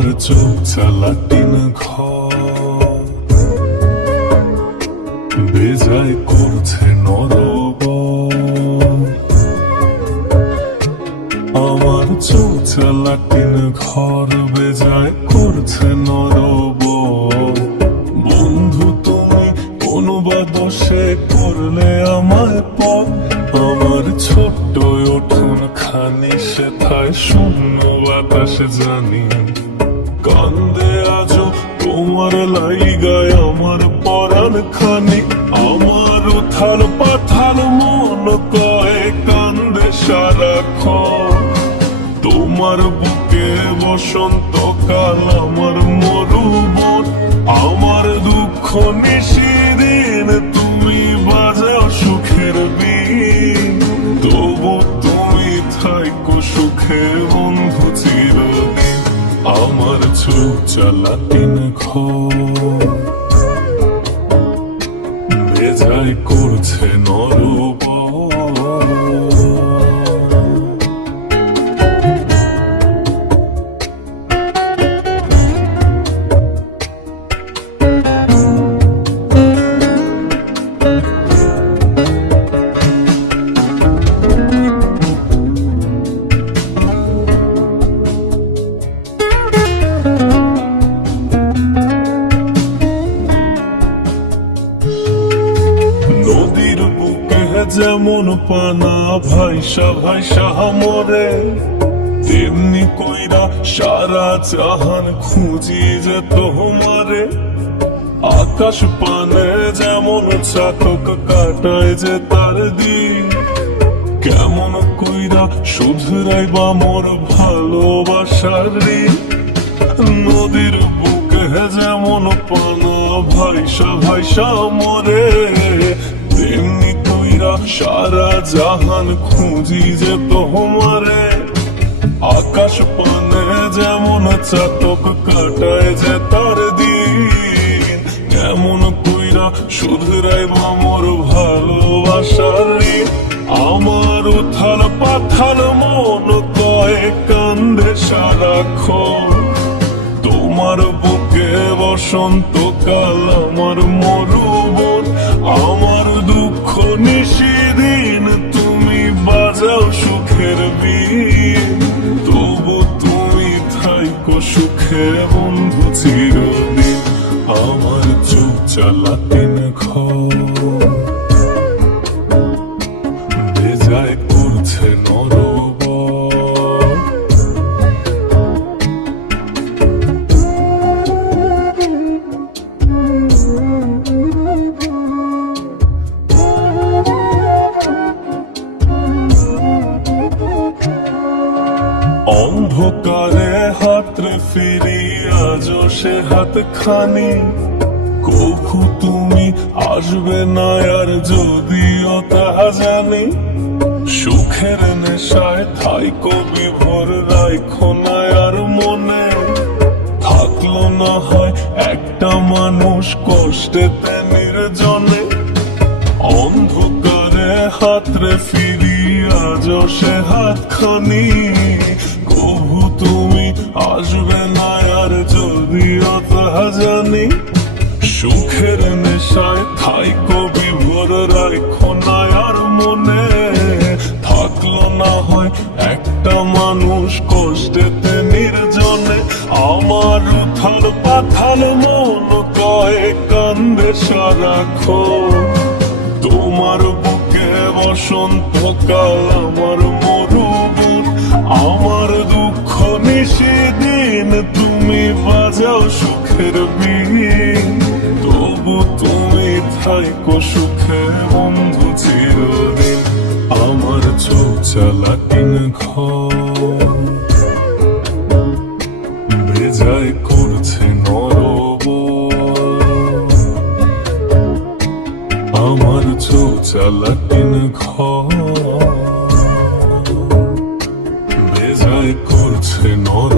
আমার চোখ চালাটিন ঘর বেজায় করছে নরবর। আমার চোখ চালাটিন ঘর বেজায় করছে নরবর। বন্ধু তুমি কোনো বা দোষে করলে আমায় পর। আমার ছোট্ট উঠোন খানি সেথায় শূন্য বাতাসে জানি কান্দে আজও তোমার লাইগায় আমার পরাণ খানি। আমার উথাল পাথাল মন কয়ে কান্দে সারাক্ষণ। তোমার বুকে বসন্ত কাল আমার মরুবন। আমার দুঃখ নিশিদিন তুমি বাজাও সুখের বীণ। তবু তুমি থাইকো সুখে বন্ধু চিরদিন। আমার চোখ চালাটিন ঘর বেজায় করছে নরবর। নদীর বুকে যেমন পানা ভাইসা ভাইসা মরে, তেমনি কইরা সারা জাহান খুঁজি যে তোমারে। আকাশ পানে যেমন চাতক কাটায় যে তার দিন, কেমন কইরা শুধরাইবা মোর ভালোবাসার ঋণ। নদীর বুকে যেমন পানা ভাইসা ভাইসা মরে, তেমনি কইরা সারা জাহান খুঁজি যে তোমারে। আকাশ পানে যেমন চাতক কাটায় যে তার দিন, কেমন কইরা শুধরাইবা মোর ভালোবাসার ঋণ। আমার উথাল পাথাল মন কয়ে কান্দে সারাক্ষণ। তোমার বুকে বসন্ত কাল আমার মরুবন। আমার দুঃখ নিশিদিন তুমি বাজাও সুখের বীণ। তবু তুমি থাইকো সুখে বন্ধু চিরদিন। আমার চোখ চালাটিন ঘর বেজায় করছে নরবর। অন্ধকারে হাতরে ফিরি আজও সে হাত খানি। কখু তুমি আসবে না আর যদিও তা জানি। সুখের নেশায় থাইকো বিভোর রাইখো না আর মনে। থাকলো না হয় একটা মানুষ কষ্টেতে নির্জনে। অন্ধকারে হাতরে ফিরি আজও সে হাত খানি। কভু তুমি আসবে না আর যদিও তা জানি। সুখের নেশায় থাইকো বিভোর রাইখো না আর মনে। থাকলো না হয় একটা মানুষ কষ্টেতে নির্জনে। আমার উথাল পাথাল মন কয়ে কান্দে সারাক্ষণ। তোমার বুকে বসন্ত কাল আমার মরুবন। আমার দুঃখ নিশিদিন তুমি বাজাও সুখের বীণ। তবু তুমি থাইকো সুখে বন্ধু চিরদিন। আমার চোখ চালাটিন ঘর বেজায় করছে নরবর। আমার চোখ চালাটিন ঘর বেজায় করছে নরবর।